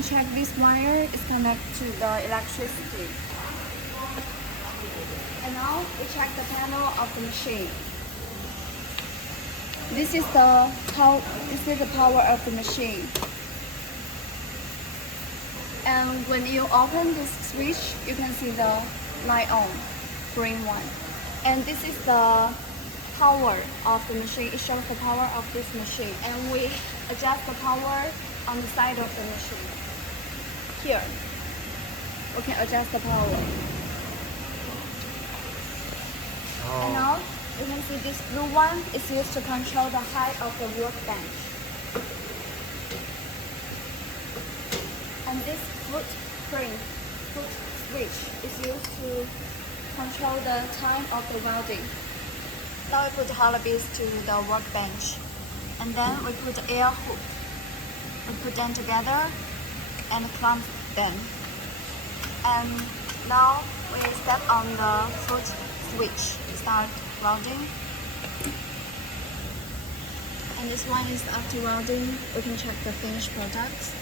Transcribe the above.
can check this wire is connected to the electricity. And now we check the panel of the machine. This is the power of the machine. And when you open this switch, you can see the light on, green one. And this is the power of the machine. It shows the power of this machine. And we adjust the power on the side of the machine. Here, we can adjust the power. And now, you can see this blue one is used to control the height of the workbench. And this foot switch is used to control the time of the welding. Now we put the hollow beads to the workbench. And then we put the air hook. We put them together and clamp them. And now we step on the foot switch. Start welding. And this one is after welding. We can check the finished products.